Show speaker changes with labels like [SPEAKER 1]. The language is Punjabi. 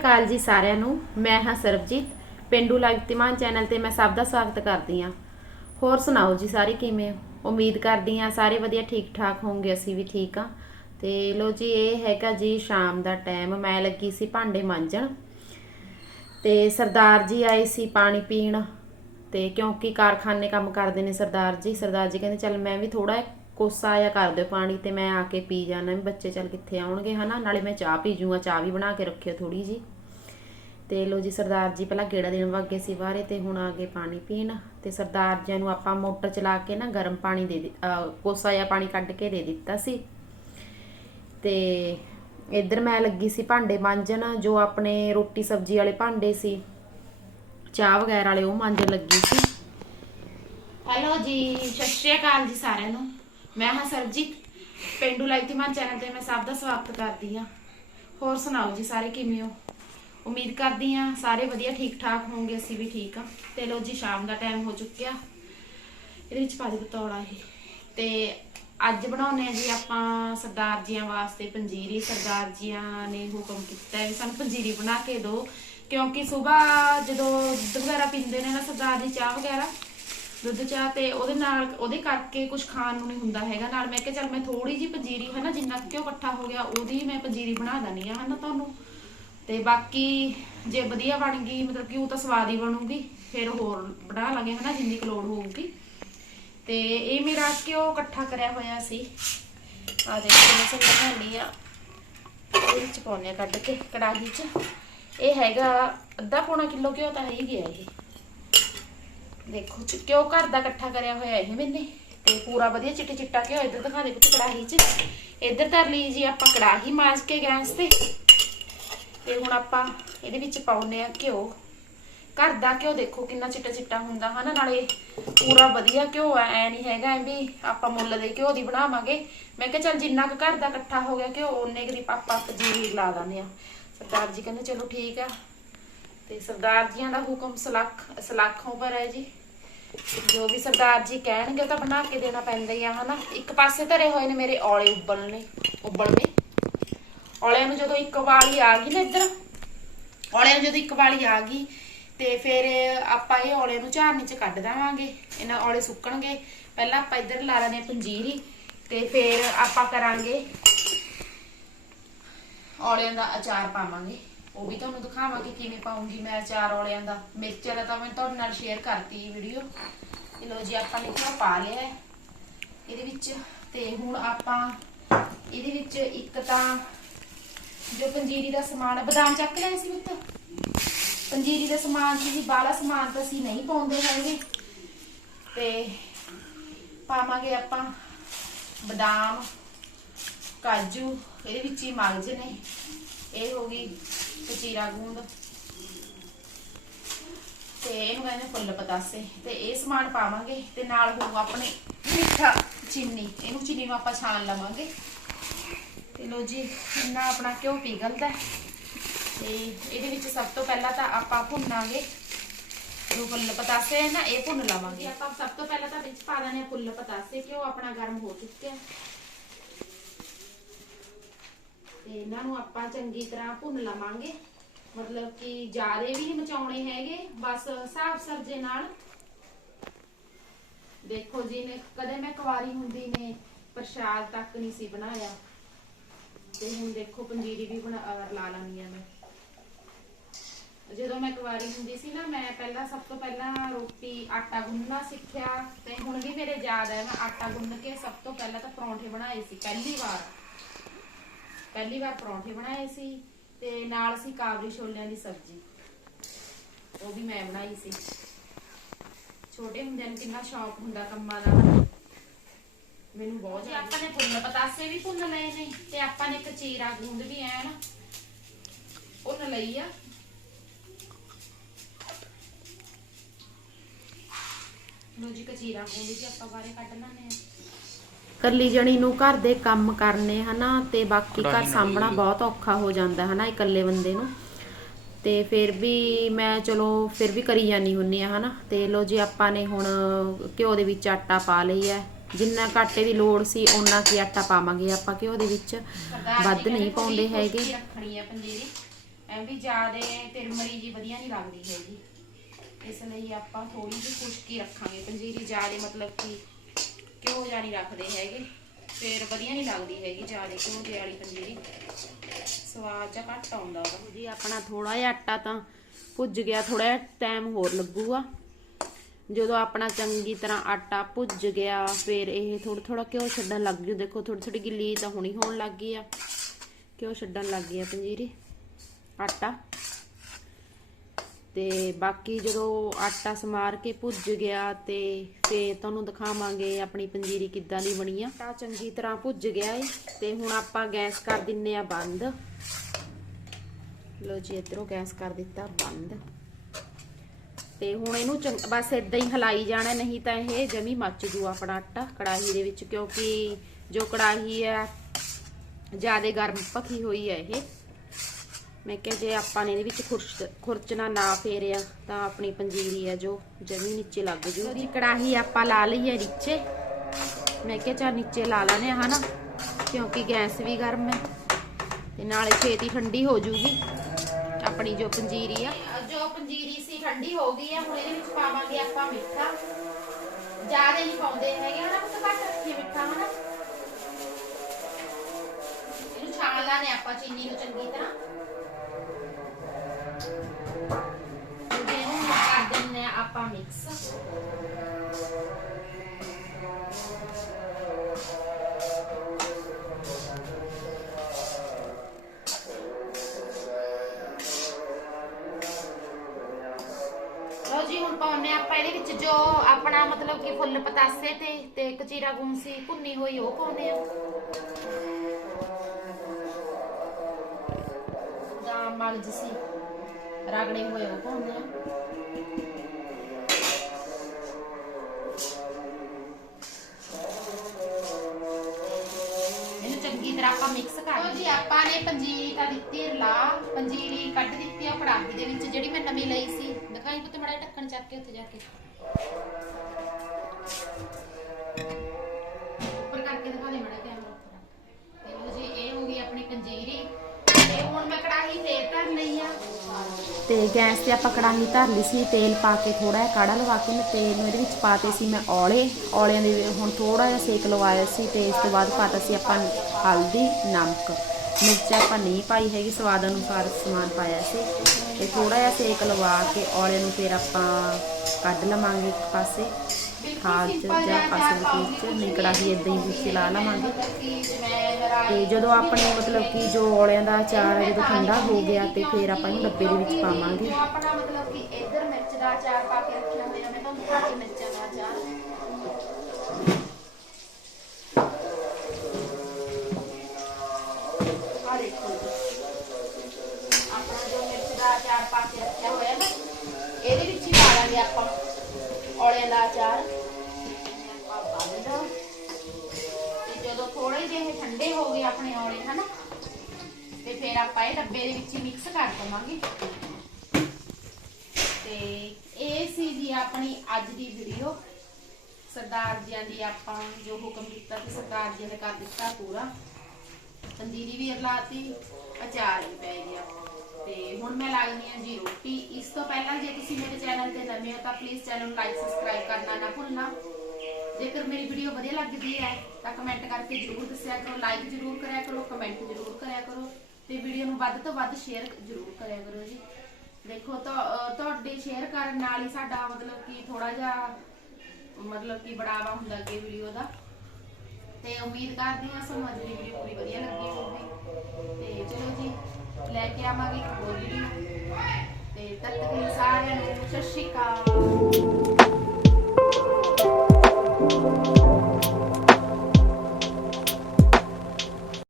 [SPEAKER 1] ਅਕਾਲ ਜੀ ਸਾਰਿਆਂ ਨੂੰ। ਮੈਂ ਹਾਂ ਸਰਬਜੀਤ। ਪਿੰਡੂ ਲਾਈਵ ਚੈਨਲ ਤੇ ਮੈਂ ਸਭ ਦਾ ਸਵਾਗਤ ਕਰਦੀ ਹਾਂ। ਹੋਰ ਸੁਣਾਓ ਜੀ ਸਾਰੇ ਕਿਵੇਂ? ਉਮੀਦ ਕਰਦੀ ਹਾਂ ਸਾਰੇ ਵਧੀਆ ਠੀਕ ਠਾਕ ਹੋਵੋਗੇ ਅਸੀਂ ਵੀ ਠੀਕ ਆ ਤੇ ਲੋ ਜੀ, ਇਹ ਹੈਗਾ ਜੀ ਸ਼ਾਮ ਦਾ ਟਾਈਮ। ਮੈਂ ਲੱਗੀ ਸੀ ਭਾਂਡੇ ਮਾਂਜਣ। ਤੇ ਸਰਦਾਰ ਜੀ ਆਏ ਸੀ ਪਾਣੀ ਪੀਣ। ਤੇ ਕਿਉਂਕਿ ਕਾਰਖਾਨੇ ਕੰਮ ਕਰਦੇ ਨੇ ਸਰਦਾਰ ਜੀ ਸਰਦਾਰ ਜੀ ਕਹਿੰਦੇ, ਚੱਲ ਮੈਂ ਵੀ ਥੋੜਾ ਕੋਸਾ ਆਇਆ ਕਰ ਦਿਓ ਪਾਣੀ ਤੇ ਮੈਂ ਆ ਕੇ ਪੀ ਜਾਣਾ ਵੀ ਬੱਚੇ ਚੱਲ ਕਿੱਥੇ ਆਉਣਗੇ, ਹਨਾ? ਨਾਲੇ ਮੈਂ ਚਾਹ ਪੀ ਜੂਗਾ, ਚਾਹ ਵੀ ਬਣਾ ਕੇ ਰੱਖਿਓ ਥੋੜੀ ਜੀ ਤੇ ਲੋ ਜੀ, ਸਰਦਾਰ ਜੀ ਪਹਿਲਾਂ ਗੇੜਾ ਦੇਣ ਵਾਗੇ ਸੀ ਬਾਹਰੇ ਤੇ ਹੁਣ ਆ ਗਏ ਪਾਣੀ ਪੀਣ। ਤੇ ਸਰਦਾਰ ਜੀ ਨੂੰ ਆਪਾਂ ਮੋਟਰ ਚਲਾ ਕੇ ਨਾ ਗਰਮ ਪਾਣੀ ਦੇ ਕੋਸਾ ਜਿਹਾ ਪਾਣੀ ਕੱਢ ਕੇ ਦੇ ਦਿੱਤਾ ਸੀ। ਤੇ ਇੱਧਰ ਮੈਂ ਲੱਗੀ ਸੀ ਭਾਂਡੇ ਮਾਂਜਣ, ਜੋ ਆਪਣੇ ਰੋਟੀ ਸਬਜ਼ੀ ਵਾਲੇ ਭਾਂਡੇ ਸੀ। ਚਾਹ ਵਗੈਰਾ ਵਾਲੇ ਉਹ ਮਾਂਜਣ ਲੱਗੀ ਸੀ। ਹੈਲੋ ਜੀ, ਸਤਿ ਸ਼੍ਰੀ ਅਕਾਲ ਜੀ ਸਾਰਿਆਂ ਨੂੰ। ਮੈਂ ਹਾਂ ਸਰਜੀਤ, ਪਿੰਡੂ ਲਾਈਤੀਮਾਨ ਚੈਨਲ ਤੇ ਮੈਂ ਸਭ ਦਾ ਸਵਾਗਤ ਕਰਦੀ ਹਾਂ। ਹੋਰ ਸੁਣਾਓ ਜੀ ਸਾਰੇ ਕਿਵੇਂ ਹੋ? ਉਮੀਦ ਕਰਦੀ ਹਾਂ ਸਾਰੇ ਵਧੀਆ ਠੀਕ ਠਾਕ ਹੋਵੋਗੇ ਅਸੀਂ ਵੀ ਠੀਕ ਆ ਤੇ ਲੋ ਜੀ, ਸ਼ਾਮ ਦਾ ਟਾਈਮ ਹੋ ਚੁੱਕਿਆ। ਇਹਦੇ ਵਿੱਚ ਪਾ ਦੇ ਬਤੌੜਾ ਇਹ। ਤੇ ਅੱਜ ਬਣਾਉਨੇ ਆ ਜੀ ਆਪਾਂ ਸਰਦਾਰ ਜੀਆਂ ਵਾਸਤੇ ਪੰਜੀਰੀ। ਸਰਦਾਰ ਜੀਆਂ ਨੇ ਹੁਕਮ ਕੀਤਾ ਹੈ ਵੀ ਸਾਨੂੰ ਪੰਜੀਰੀ ਬਣਾ ਕੇ ਦਿਓ। ਕਿਉਂਕਿ ਸਵੇਰ ਜਦੋਂ ਦੁੱਧ ਵਗੈਰਾ ਪੀਂਦੇ ਨੇ ਨਾ ਸਰਦਾਰ ਜੀ, ਚਾਹ ਵਗੈਰਾ ਦੁੱਧ ਚਾਹ ਤੇ ਉਹਦੇ ਨਾਲ, ਉਹਦੇ ਕਰਕੇ ਕੁਝ ਖਾਣ ਨੂੰ ਨਹੀਂ ਹੁੰਦਾ ਹੈਗਾ। ਨਾਲ ਮੈਂ ਕਿਹਾ, ਚੱਲ ਮੈਂ ਥੋੜੀ ਜੀ ਪੰਜੀਰੀ, ਹੈ ਨਾ, ਜਿੰਨਾ ਕਿਉਂ ਇਕੱਠਾ ਹੋ ਗਿਆ, ਉਹਦੀ ਮੈਂ ਪੰਜੀਰੀ ਬਣਾ ਦਨੀ ਆ ਹਨਾ ਤੁਹਾਨੂੰ। ਤੇ ਬਾਕੀ ਜੇ ਵਧੀਆ ਬਣ ਗਈ, ਮਤਲਬ ਕਿ ਉਹ ਤਾਂ ਸਵਾਦ ਹੀ ਬਣੂਗੀ, ਫਿਰ ਹੋਰ ਬਣਾ ਲਾਂਗੇ ਹਨਾ ਜਿੰਨੀ ਕੁ ਲੋੜ ਹੋਊਗੀ। ਤੇ ਇਹ ਮੇਰਾ ਘਿਓ ਇਕੱਠਾ ਕਰਿਆ ਹੋਇਆ ਸੀ। ਆ ਦੇਖੋ, ਮੈਂ ਤੁਹਾਨੂੰ ਆ ਇਹ ਵਿੱਚ ਪਾਉਂਦੇ ਆ ਕੱਢ ਕੇ ਕੜਾਹੀ 'ਚ। ਇਹ ਹੈਗਾ ਅੱਧਾ ਪੌਣਾ ਕਿਲੋ ਘਿਓ ਤਾਂ ਹੈ ਹੀ ਗਿਆ ਇਹ। ਦੇਖੋ ਘਿਓ ਘਰ ਦਾ ਇਕੱਠਾ ਕਰਿਆ ਹੋਇਆ ਇਹ ਮੈਨੇ? ਤੇ ਪੂਰਾ ਵਧੀਆ ਚਿੱਟੇ ਚਿੱਟਾ ਘਿਓ ਇੱਧਰ ਦਿਖਾ ਦੇ ਕੁਝ ਕੜਾਹੀ 'ਚ? ਇੱਧਰ ਧਰ ਲਈ ਜੀ ਆਪਾਂ ਕੜਾਹੀ ਮਾਜ ਕੇ ਗੈਸ ਤੇ। ਤੇ ਹੁਣ ਆਪਾਂ ਇਹਦੇ ਵਿੱਚ ਪਾਉਨੇ ਆ ਘਿਓ। ਘਰ ਦਾ ਘਿਓ ਦੇਖੋ ਕਿੰਨਾ ਚਿੱਟਾ ਚਿੱਟਾ ਹੁੰਦਾ, ਹਨਾ? ਨਾਲੇ ਪੂਰਾ ਵਧੀਆ ਘਿਓ ਐ ਐ ਨਹੀਂ ਹੈਗਾ ਵੀ ਆਪਾਂ ਮੁੱਲ ਦੇ ਘਿਓ ਦੀ ਬਣਾਵਾਂਗੇ। ਮੈਂ ਕਿਹਾ ਚੱਲ ਜਿੰਨਾ ਕੁ ਘਰ ਦਾ ਇਕੱਠਾ ਹੋ ਗਿਆ ਘਿਓ, ਓਨੇ ਕੁ ਦੀ ਪਾਪਾ ਪਜੀਰੀ ਲਾ ਦਿੰਦੇ ਆ ਸਰਦਾਰ ਜੀ ਕਹਿੰਦੇ ਚਲੋ ਠੀਕ ਆ। ਤੇ ਸਰਦਾਰ ਜੀਆਂ ਦਾ ਹੁਕਮ ਸਲਾਖ ਸਲਾਖੋਂ ਪਰ ਹੈ ਜੀ। ਜੋ ਵੀ ਸਰਦਾਰ ਜੀ ਕਹਿਣਗੇ ਉਹ ਤਾਂ ਬਣਾ ਕੇ ਦੇਣਾ ਪੈਂਦਾ ਹੀ ਆ, ਹਨਾ? ਇੱਕ ਪਾਸੇ ਧਰੇ ਹੋਏ ਨੇ ਮੇਰੇ ਔਲੇ ਉਬਲਣੇ ਉਬਲਣੇ। ਔਲਿਆਂ ਨੂੰ ਜਦੋਂ ਇੱਕ ਵਾਲੀ ਆ ਗਈ ਨਾ ਇੱਧਰ, ਔਲਿਆਂ ਨੂੰ ਜਦੋਂ ਇੱਕ ਵਾਲੀ ਆ ਗਈ, ਤੇ ਫਿਰ ਆਪਾਂ ਇਹ ਔਲੇ ਨੂੰ ਝਾਰਨੀ ਚ ਕੱਢ ਦੇਵਾਂਗੇ, ਇਹਨਾਂ ਔਲੇ ਸੁੱਕਣਗੇ। ਪਹਿਲਾਂ ਆਪਾਂ ਇੱਧਰ ਲਾ ਲੈਣੇ ਪੰਜੀਰੀ, ਤੇ ਫਿਰ ਆਪਾਂ ਕਰਾਂਗੇ ਔਲਿਆਂ ਦਾ ਅਚਾਰ ਪਾਵਾਂਗੇ। ਉਹ ਵੀ ਤੁਹਾਨੂੰ ਦਿਖਾਵਾਂਗੇ ਕਿਵੇਂ ਪਾਉਂਗੀ ਮੈਂ ਅਚਾਰ ਵਾਲਿਆਂ ਦਾ। ਮਿਰਚ ਦਾ ਤਾਂ ਮੈਂ ਤੁਹਾਡੇ ਨਾਲ ਸ਼ੇਅਰ ਕਰਤੀ ਵੀਡੀਓ ਇਹ ਲੋ ਜੀ, ਆਪਾਂ ਨੇ ਕਿਹਾ ਪਾ ਲਿਆ ਇਹਦੇ ਵਿੱਚ ਤੇ ਹੁਣ ਆਪਾਂ ਇਹਦੇ ਵਿੱਚ ਇੱਕ ਤਾਂ ਜੋ ਪੰਜੀਰੀ ਦਾ ਸਮਾਨ ਬਦਾਮ ਚੱਕ ਲਿਆ ਸੀ ਵਿੱਚ ਪੰਜੀਰੀ ਦਾ ਸਮਾਨ ਸੀ ਜੀ ਬਾਲਾ ਸਮਾਨ ਤਾਂ ਅਸੀਂ ਨਹੀਂ ਪਾਉਂਦੇ ਹੈਗੇ। ਤੇ ਪਾਵਾਂਗੇ ਆਪਾਂ ਬਦਾਮ, ਕਾਜੂ, ਇਹਦੇ ਵਿੱਚ ਹੀ ਮਗਜ ਨੇ। ਇਹ ਹੋ ਗਈ ਕਚੀਰਾ ਗੂੰਦ। ਤੇ ਇਹਨੂੰ ਕਹਿੰਦੇ ਫੁੱਲ ਪਤਾਸੇ। ਤੇ ਇਹ ਸਮਾਨ ਪਾਵਾਂਗੇ ਤੇ ਨਾਲ ਹੋਊ ਆਪਣੇ ਮਿੱਠਾ ਚੀਨੀ। ਇਹਨੂੰ ਚੀਨੀ ਨੂੰ ਆਪਾਂ ਛਾਣ ਲਵਾਂਗੇ। ਤੇ ਲੋ ਜੀ, ਇੰਨਾ ਆਪਣਾ ਘਿਓ ਪਿਘਲਦਾ ਤੇ ਇਹਦੇ ਵਿੱਚ ਸਭ ਤੋਂ ਪਹਿਲਾਂ ਤਾਂ ਆਪਾਂ ਭੁੰਨਾਂਗੇ ਜੋ ਫੁੱਲ ਪਤਾਸੇ ਹੈ ਨਾ, ਇਹ ਭੁੰਨ ਲਵਾਂਗੇ। ਆਪਾਂ ਸਭ ਤੋਂ ਪਹਿਲਾਂ ਤਾਂ ਵਿੱਚ ਪਾ ਦੇਣੇ ਆ ਫੁੱਲ ਪਤਾਸੇ। ਘਿਓ ਆਪਣਾ ਗਰਮ ਹੋ ਚੁੱਕਿਆ ਤੇ ਇਹਨਾਂ ਨੂੰ ਆਪਾਂ ਚੰਗੀ ਤਰ੍ਹਾਂ ਭੁੰਨ ਲਵਾਂਗੇ। ਮਤਲਬ ਕਿ ਜ਼ਿਆਦਾ ਵੀ ਨਹੀਂ ਮਚਾਉਣੇ ਹੈਗੇ, ਬਸ ਹਿਸਾਬ ਸਰਜੇ ਨਾਲ। ਦੇਖੋ ਜੀ ਨੇ ਕਦੇ ਮੈਂ ਕੁਵਾਰੀ ਹੁੰਦੀ ਨੇ ਪ੍ਰਸ਼ਾਦ ਤੱਕ ਨਹੀਂ ਸੀ ਬਣਾਇਆ। ਤੇ ਹੁਣ ਦੇਖੋ ਪੰਜੀਰੀ ਵੀ ਬਣਾ ਲਾ ਲੈਣੀ ਮੈਂ। ਜਦੋਂ ਮੈਂ ਕੁਵਾਰੀ ਹੁੰਦੀ ਸੀ ਨਾ, ਮੈਂ ਪਹਿਲਾਂ ਸਭ ਤੋਂ ਪਹਿਲਾਂ ਰੋਟੀ ਆਟਾ ਗੁੰਨਣਾ ਸਿੱਖਿਆ। ਤੇ ਹੁਣ ਵੀ ਮੇਰੇ ਯਾਦ ਹੈ, ਮੈਂ ਆਟਾ ਗੁੰਨ ਕੇ ਸਭ ਤੋਂ ਪਹਿਲਾਂ ਤਾਂ ਪਰੌਂਠੇ ਬਣਾਏ ਸੀ, ਪਹਿਲੀ ਵਾਰ। ਪਹਿਲੀ ਵਾਰ ਪਰੌਂਠੇ ਬਣਾਏ ਸੀ ਤੇ ਨਾਲ ਸੀ ਕਾਬਲੀ ਛੋਲਿਆਂ ਦੀ ਸਬਜ਼ੀ। ਉਹ ਵੀ ਮੈਂ ਬਣਾਈ ਸੀ। ਛੋਟੇ ਹੁੰਦਿਆਂ ਨੂੰ ਕਿੰਨਾ ਸ਼ੌਕ ਹੁੰਦਾ ਕੰਮਾਂ ਦਾ। ਮੈਨੂੰ ਬਹੁਤ ਜ਼ਿਆਦਾ ਆਪਾਂ ਨੇ ਫੁੱਲ ਪਤਾਸੇ ਵੀ ਭੁੰਨ ਲਏ ਨੇ ਤੇ ਆਪਾਂ ਨੇ ਕਚੀਰਾ ਗੂੰਦ ਵੀ ਐ ਨਾ ਭੁੰਨ ਲਈ ਆ। ਲੋ ਜੀ ਕਚੀਰਾ ਗੂੰਦ ਵੀ ਆਪਾਂ ਬਾਰੇ ਕੱਢ ਲੈਣੇ ਆ ਕੱਲੀ ਜਣੀ ਨੂੰ ਘਰ ਦੇ ਕੰਮ ਕਰਨੇ ਹਨਾ ਤੇ ਬਾਕੀ ਘਰ ਸਾਂਭਣਾ ਬਹੁਤ ਔਖਾ ਹੋ ਜਾਂਦਾ ਹਨਾ ਇਕੱਲੇ ਬੰਦੇ ਨੂੰ। ਤੇ ਫਿਰ ਵੀ ਮੈਂ ਚਲੋ ਫਿਰ ਵੀ ਕਰੀ ਜਾਨੀ ਹੁੰਨੀ ਆ ਹਨਾ ਤੇ ਲੋ ਜੀ ਆਪਾਂ ਨੇ ਹੁਣ ਘਿਓ ਦੇ ਵਿੱਚ ਆਟਾ ਪਾ ਲਈ ਹੈ ਜਿੰਨਾ ਆਟੇ ਦੀ ਲੋੜ ਸੀ ਓਨਾ ਕੀ ਆਟਾ ਪਾਵਾਂਗੇ ਆਪਾਂ ਘਿਓ ਦੇ ਵਿੱਚ। ਵੱਧ ਨਹੀਂ ਪਾਉਂਦੇ ਹੈਗੇ।
[SPEAKER 2] ਰੱਖਣੀ ਆ ਪੰਜੀਰੀ
[SPEAKER 1] ਐਂ ਵੀ ਜ਼ਿਆਦੇ ਤਿਰਮਰੀ ਜੀ ਵਧੀਆ ਨਹੀਂ ਲੱਗਦੀ ਹੈਗੀ। ਇਸ ਲਈ ਆਪਾਂ ਥੋੜੀ ਜਿਹੀ ਖੁਸ਼ਕੀ ਰੱਖਾਂਗੇ ਪੰਜੀਰੀ ਜ਼ਿਆਦੇ ਮਤਲਬ ਕਿ ਘਿਓ ਜਾਂ ਨਹੀਂ ਰੱਖਦੇ ਹੈਗੇ। ਫੇਰ ਵਧੀਆ ਨਹੀਂ ਲੱਗਦੀ ਹੈਗੀ ਜ਼ਿਆਦੇ ਘਿਓ ਦੇ ਵਾਲੀ ਪੰਜੀਰੀ ਸਵਾਦ ਜਾਂ ਘੱਟ ਆਉਂਦਾ ਉਹਦਾ
[SPEAKER 2] ਜੀ, ਆਪਣਾ ਥੋੜਾ ਜਿਹਾ ਆਟਾ ਤਾਂ ਭੁੱਜ ਗਿਆ ਥੋੜਾ ਜਿਹਾ ਟਾਈਮ ਹੋਰ ਲੱਗੂਗਾ। ਜਦੋਂ ਆਪਣਾ ਚੰਗੀ ਤਰ੍ਹਾਂ ਆਟਾ ਭੁੱਜ ਗਿਆ, ਫਿਰ ਇਹ ਥੋੜਾ ਥੋੜਾ ਘਿਓ ਛੱਡਣ ਲੱਗ ਜੂ। ਦੇਖੋ ਥੋੜੀ ਥੋੜੀ ਗਿੱਲੀ ਤਾਂ ਹੁਣੀ ਹੋਣ ਲੱਗ ਗਈ ਆ। ਘਿਓ ਛੱਡਣ ਲੱਗ ਗਈ ਆ ਪੰਜੀਰੀ। ਆਟਾ। ਤੇ ਬਾਕੀ ਜਦੋਂ ਆਟਾ ਸਮਾਰ ਕੇ ਭੁੱਜ ਗਿਆ ਤੇ ਫੇਰ ਤੁਹਾਨੂੰ ਦਿਖਾਵਾਂਗੇ ਆਪਣੀ ਪੰਜੀਰੀ ਕਿੱਦਾਂ ਦੀ ਬਣੀ ਆ। ਆਟਾ ਚੰਗੀ ਤਰ੍ਹਾਂ ਭੁੱਜ ਗਿਆ ਏ ਤੇ ਹੁਣ ਆਪਾਂ ਗੈਸ ਕਰ ਦਿੰਨੇ ਆ ਬੰਦ। ਲੋ ਜੀ, ਇਧਰੋਂ ਗੈਸ ਕਰ ਦਿੱਤਾ, ਬੰਦ। ਤੇ ਹੁਣ ਇਹਨੂੰ ਚੰਗ- ਬਸ ਇਦਾਂ ਹੀ ਹਲਾਈ ਜਾਣਾ, ਨਹੀਂ ਤਾਂ ਇਹ ਜਮੀ ਮੱਚ ਜੂ ਆਪਣਾ ਆਟਾ ਕੜਾਹੀ ਦੇ ਵਿੱਚ, ਕਿਉਂਕਿ ਜੋ ਕੜਾਹੀ ਹੈ, ਜ਼ਿਆਦਾ ਗਰਮ ਭਖੀ ਹੋਈ ਹੈ ਇਹ। ਮੈਂ ਕਿਹਾ ਜੇ ਆਪਾਂ ਨੇ ਇਹਦੇ ਵਿੱਚ ਖੁਰਚ ਖੁਰਚਣਾ ਨਾ ਫੇਰਿਆ ਤਾਂ ਆਪਣੀ ਪੰਜੀਰੀ ਹੈ ਜੋ ਜਮੀ ਨੀਚੇ ਲੱਗ ਜੂ। ਉਹਦੀ ਕੜਾਹੀ ਆਪਾਂ ਲਾ ਲਈ ਹੈ ਨੀਚੇ। ਮੈਂ ਕਿਹਾ ਚਾ ਨੀਚੇ ਲਾ ਲਾਨੇ ਹਨਾ? ਕਿਉਂਕਿ ਗੈਸ ਵੀ ਗਰਮ ਹੈ ਤੇ ਨਾਲੇ ਛੇਤੀ ਠੰਡੀ ਹੋ ਜੂਗੀ। ਆਪਣੀ ਜੋ ਪੰਜੀਰੀ ਆ।
[SPEAKER 1] ਜੋ ਪੰਜੀਰੀ ਸੀ ਠੰਡੀ ਹੋ ਗਈ ਹੈ ਹੁਣ ਇਹਦੇ ਵਿੱਚ ਪਾਵਾਂਗੇ ਆਪਾਂ ਮਿੱਠਾ। ਜ਼ਿਆਦਾ ਨਹੀਂ ਪਾਉਂਦੇ ਹੈਗੇ ਹਨਾ? ਕੁਝ ਘੱਟ ਰੱਖੀਏ ਮਿੱਠਾ ਹਨਾ? ਇਹਨੂੰ ਛਾਣ ਲਾਣੇ ਆਪਾਂ ਚੀਨੀ ਨੂੰ ਚੰਗੀ ਤਰ੍ਹਾਂ। ਤੇ ਇਹਨੂੰ ਕਰ ਦਿੰਨੇ ਆਪਾਂ ਮਿਕਸ ਲੋ ਜੀ, ਹੁਣ ਪਾਉਨੇ ਆਪਾਂ ਇਹਦੇ ਵਿੱਚ ਜੋ ਆਪਣਾ ਮਤਲਬ ਕਿ ਫੁੱਲ ਪਤਾਸੇ ਤੇ ਤੇ ਕਚੀਰਾ ਗੁੰਸੀ ਭੁੰਨੀ ਹੋਈ ਉਹ ਪਾਉਨੇ ਆ ਦਾ ਮਗਜ ਸੀ। ਰਗੜੇ ਹੋਏ ਉਹ ਪਾਉਨੇ ਆ। ਇਹਨੂੰ ਚੰਗੀ ਤਰ੍ਹਾਂ ਆਪਾਂ ਮਿਕਸ ਕਰ ਲਓ ਜੀ ਆਪਾਂ ਨੇ ਪੰਜੀਰੀ ਤਾਂ ਦਿੱਤੀ ਰਲਾ ਪੰਜੀਰੀ ਕੱਢ ਦਿੱਤੀ ਆ ਕੜਾਹੀ ਦੇ ਵਿੱਚ ਜਿਹੜੀ ਮੈਂ ਨਵੀਂ ਲਈ ਸੀ। ਦਿਖਾਈ ਪੁੱਤ ਮੜਾ ਢੱਕਣ ਚੱਕ ਕੇ ਉੱਥੇ ਜਾ ਕੇ।
[SPEAKER 2] ਗੈਸ ਤੇ ਆਪਾਂ ਕੜਾਹੀ ਧਰ ਲਈ ਸੀ, ਤੇਲ ਪਾ ਕੇ ਥੋੜਾ ਜਿਹਾ ਕਾੜਾ ਲਵਾ ਕੇ ਮੈਂ ਤੇਲ ਨੂੰ ਇਹਦੇ ਵਿੱਚ ਪਾਤੇ ਸੀ ਮੈਂ ਔਲੇ, ਔਲਿਆਂ ਦੇ ਹੁਣ ਥੋੜਾ ਜਿਹਾ ਸੇਕ ਲਵਾਇਆ ਸੀ ਤੇ ਇਸ ਤੋਂ ਬਾਅਦ ਪਾਤਾ ਸੀ ਆਪਾਂ ਹਲਦੀ, ਨਮਕ। ਮਿਰਚ ਆਪਾਂ ਨਹੀਂ ਪਾਈ ਹੈਗੀ, ਸਵਾਦ ਅਨੁਸਾਰ ਸਮਾਨ ਪਾਇਆ ਸੀ। ਤੇ ਥੋੜਾ ਜਿਹਾ ਸੇਕ ਲਵਾ ਕੇ ਔਲਿਆਂ ਨੂੰ ਫਿਰ ਆਪਾਂ ਕੱਢ ਲਵਾਂਗੇ ਇੱਕ ਪਾਸੇ। ਖਾਦ ਚ ਜਾਂ ਪਾਸੇ ਦੇ ਵਿੱਚ, ਨਹੀਂ ਕੜਾਹੀ ਇਦਾਂ ਹੀ ਵਿੱਚ ਲਾ ਲਵਾਂਗੇ। ਤੇ ਜਦੋਂ ਆਪਣੇ ਮਤਲਬ ਕਿ ਜੋ ਔਲਿਆਂ ਦਾ ਅਚਾਰ ਹੈ, ਜਦੋਂ ਠੰਡਾ ਹੋ ਗਿਆ ਤੇ ਫਿਰ ਆਪਾਂ ਇਹਨੂੰ ਡੱਬੇ ਦੇ ਵਿੱਚ ਪਾਵਾਂਗੇ।
[SPEAKER 1] ਜੋ ਆਪਣਾ ਮਤਲਬ ਕਿ ਇੱਧਰ ਮਿਰਚ ਦਾ ਅਚਾਰ ਪਾ ਕੇ ਰੱਖਿਆ ਹੋਇਆ, ਮੈਂ ਤੁਹਾਨੂੰ ਦਿਖਾ ਕੇ ਮਿਰਚਾਂ ਦਾ ਅਚਾਰ। ਆ ਦੇਖੋ ਜੀ। ਆਪਣਾ ਜੋ ਮਿਰਚ ਦਾ ਅਚਾਰ ਪਾ ਕੇ ਰੱਖਿਆ ਹੋਇਆ ਨਾ, ਇਹਦੇ ਵਿੱਚ ਹੀ ਪਾ ਲਾਂਗੇ ਆਪਾਂ ਔਲਿਆਂ ਦਾ ਅਚਾਰ। ਹੋ ਗਏ ਆਪਣੇ ਔਲੇ, ਹਨਾ? ਤੇ ਫਿਰ ਆਪਾਂ ਇਹ ਡੱਬੇ ਦੇ ਵਿੱਚ ਮਿਕਸ ਕਰ ਦਵਾਂਗੇ। ਤੇ ਇਹ ਸੀ ਜੀ ਆਪਣੀ ਅੱਜ ਦੀ ਵੀਡੀਓ ਸਰਦਾਰ ਜੀਆਂ ਦੀ ਆਪਾਂ ਜੋ ਹੁਕਮ ਕੀਤਾ ਤੇ ਸਰਦਾਰ ਜੀ ਨੇ ਕਰ ਦਿੱਤਾ ਪੂਰਾ। ਪੰਜੀਰੀ ਵੀ ਅਰਲਾਤੀ ਅਚਾਰ ਵੀ ਪੈ ਗਿਆ। ਤੇ ਹੁਣ ਮੈਂ ਲਾਉਣੀ ਆ ਜੀ ਰੋਟੀ। ਇਸ ਤੋਂ ਪਹਿਲਾਂ ਜੇ ਤੁਸੀਂ ਮੇਰੇ ਚੈਨਲ ਤੇ ਨਵੇਂ ਹੋ ਤਾਂ ਪਲੀਜ਼ ਚੈਨਲ ਨੂੰ ਲਾਈਕ ਸਬਸਕ੍ਰਾਈਬ ਕਰਨਾ ਨਾ ਭੁੱਲਣਾ। ਜੇਕਰ ਮੇਰੀ ਵੀਡੀਓ ਵਧੀਆ ਲੱਗਦੀ ਹੈ, ਤਾਂ ਕਮੈਂਟ ਕਰਕੇ ਜਰੂਰ ਦੱਸਿਆ ਕਰੋ ਲਾਈਕ ਜਰੂਰ ਕਰਿਆ ਕਰੋ ਕਮੈਂਟ ਜਰੂਰ ਕਰਿਆ ਕਰੋ ਤੇ ਵੀਡੀਓ ਨੂੰ ਵੱਧ ਤੋਂ ਵੱਧ ਸ਼ੇਅਰ ਜਰੂਰ ਕਰਿਆ ਕਰੋ ਜੀ। ਦੇਖੋ ਤੁਹਾਡੇ ਸ਼ੇਅਰ ਕਰਨ ਨਾਲ ਹੀ ਸਾਡਾ ਮਤਲਬ ਕਿ ਥੋੜਾ ਜਿਹਾ ਮਤਲਬ ਕਿ ਬੜਾਵਾ ਹੁੰਦਾ ਕਿ ਵੀਡੀਓ ਦਾ। ਤੇ ਉਮੀਦ ਕਰਦੀ ਹਾਂ ਤੁਹਾਨੂੰ ਅੱਜ ਦੀ ਵੀਡੀਓ ਪੂਰੀ ਵਧੀਆ ਲੱਗੀ ਹੋਵੇ ਤੇ ਚਲੋ ਜੀ, ਲੈ ਕੇ ਆਵਾਂਗੇ ਇੱਕ ਹੋਰ ਵੀਡੀਓ ਤੇ ਤਦ ਤੱਕ ਸਾਰਿਆਂ ਨੂੰ ਸਤਿ ਸ਼੍ਰੀ ਅਕਾਲ। Thank you.